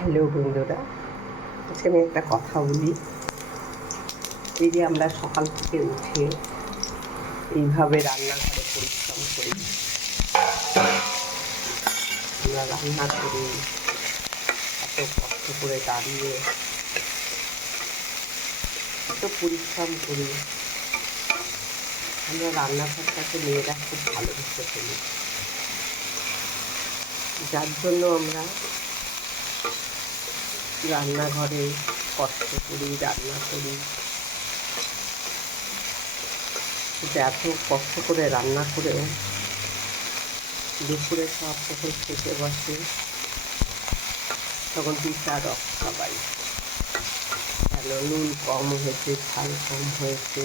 Hello বন্ধুরা, আজকে আমি একটা কথা বলি। এই যে আমরা সকাল থেকে উঠে এইভাবে রান্নাঘরে পরিশ্রম করি, আমরা রান্না করি, এত কষ্ট করে দাঁড়িয়ে এত পরিশ্রম করি, আমরা রান্নাঘরটাকে মেয়েরা খুব ভালোবেসে ফেলি, যার জন্য আমরা রান্নাঘরে কষ্ট করি, রান্না করি। কিন্তু এত কষ্ট করে রান্না করেও দুপুরে সব যখন খেতে বসে তখন বিচার রক্ষা পাই, কেন নুন কম হয়েছে, ঝাল কম হয়েছে,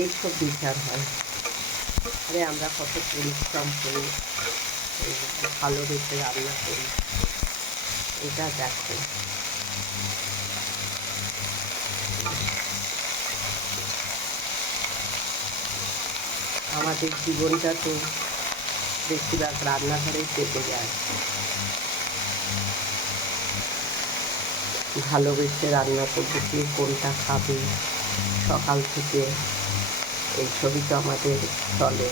এইসব বিচার হয়। আরে আমরা কত পরিশ্রম করি, ভালো রেখে রান্না করি, এটা দেখো। আমাদের জীবনটা তো বেশিরভাগ রান্নাঘরেই কেটে যায়। ভালোবেসে রান্না করতে কে কোনটা খাবে, সকাল থেকে এই ছবি তো আমাদের চলে।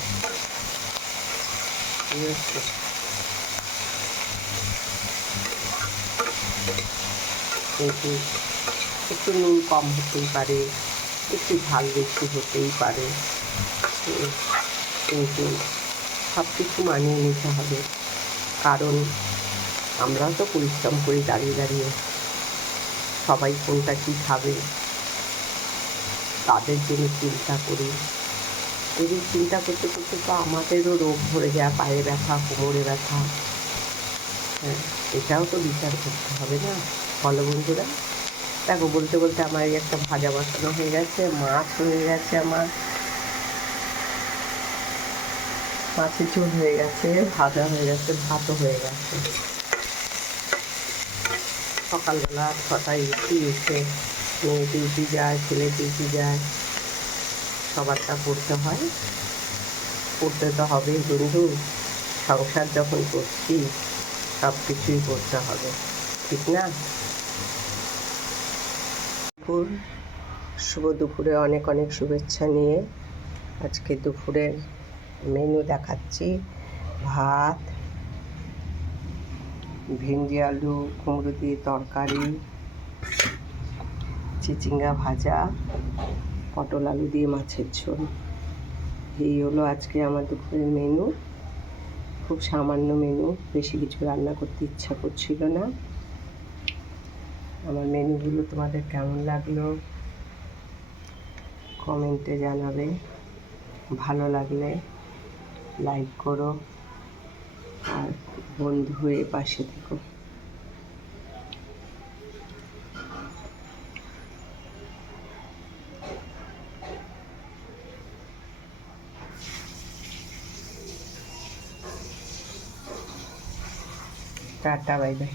কিন্তু একটু নুন কম হতেই পারে, একটু ঝাল বেশি হতেই পারে, কিন্তু সব কিছু মানিয়ে নিতে হবে, কারণ আমরাও তো পরিশ্রম করি দাঁড়িয়ে দাঁড়িয়ে। সবাই কোনটা কী খাবে তাদের জন্য চিন্তা করি। এই চিন্তা করতে করতে তো আমাদেরও রোগ ধরে যায়, পায়ে ব্যথা, কোমরে ব্যথা। হ্যাঁ, এটাও তো বিচার করতে হবে না, বলো বন্ধুরা? দেখো, বলতে বলতে আমার এই একটা ভাজা বসানো হয়ে গেছে, মাছ হয়ে গেছে, আমার মাছের ঝোল হয়ে গেছে, ভাজা হয়ে গেছে, ভাতও হয়ে গেছে। সকালবেলা 6টায় এসে মেয়ে ডিউটি যায়, ছেলে ডিউটি যায়, সবারটা করতে হয়, করতে তো হবে বন্ধু। সংসার যখন করছি সব কিছুই করতে হবে, ঠিক না? শুভ দুপুরে অনেক অনেক শুভেচ্ছা নিয়ে আজকে দুপুরের মেনু দেখাচ্ছি। ভাত, ভেন্ডি আলু কুমড়ো দিয়ে তরকারি, চিচিঙ্গা ভাজা, পটল আলু দিয়ে মাছের ঝোল। এই হলো আজকে আমার দুপুরের মেনু। খুব সামান্য মেনু, বেশি কিছু রান্না করতে ইচ্ছা করছিল না। আমার মেনুগুলো তোমাদের কেমন লাগলো কমেন্টে জানাবে। ভালো লাগলে লাইক করো, আর বন্ধু হয়ে পাশে থেকো। Tata, bye bye.